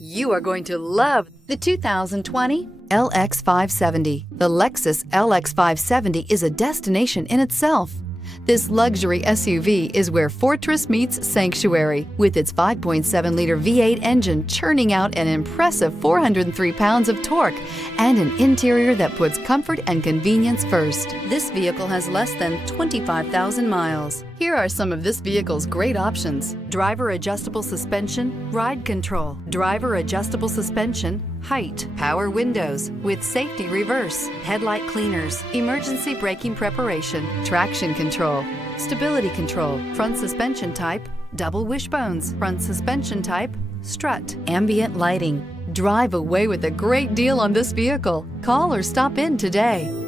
You are going to love the 2020 LX 570. The Lexus LX 570 is a destination in itself. This luxury SUV is where fortress meets sanctuary, with its 5.7-liter V8 engine churning out an impressive 403 pounds of torque and an interior that puts comfort and convenience first. This vehicle has less than 25,000 miles. Here are some of this vehicle's great options: driver adjustable suspension, ride control, driver adjustable suspension, height, power windows with safety reverse, headlight cleaners, emergency braking preparation, traction control, stability control, front suspension type, double wishbones, front suspension type, strut, ambient lighting. Drive away with a great deal on this vehicle. Call or stop in today.